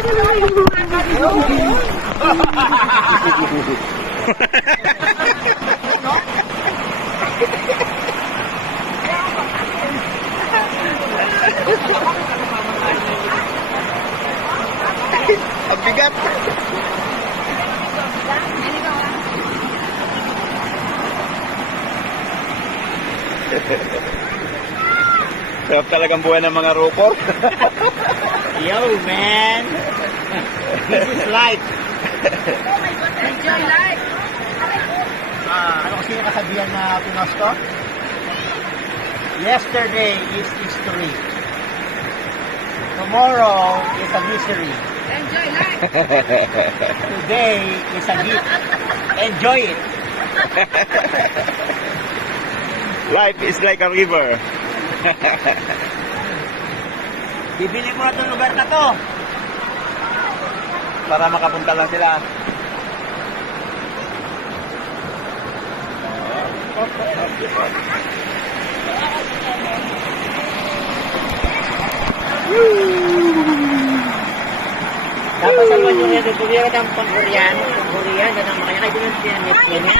Ang bigat. Sarap talagang buhay ng mga roper. Yo, man! This is life. Enjoy life. Ano kasi yung kasabihan na Pinos ko? Yesterday is history. Tomorrow is a misery. Enjoy life. Today is a gift. Enjoy it. Life is like a river. Bibili mo na itong lugar na to. Para makapunta lang sila. Tapos ang mga nyo, tuloy ka ng pang-Korean, na ng mga kaya kayo ng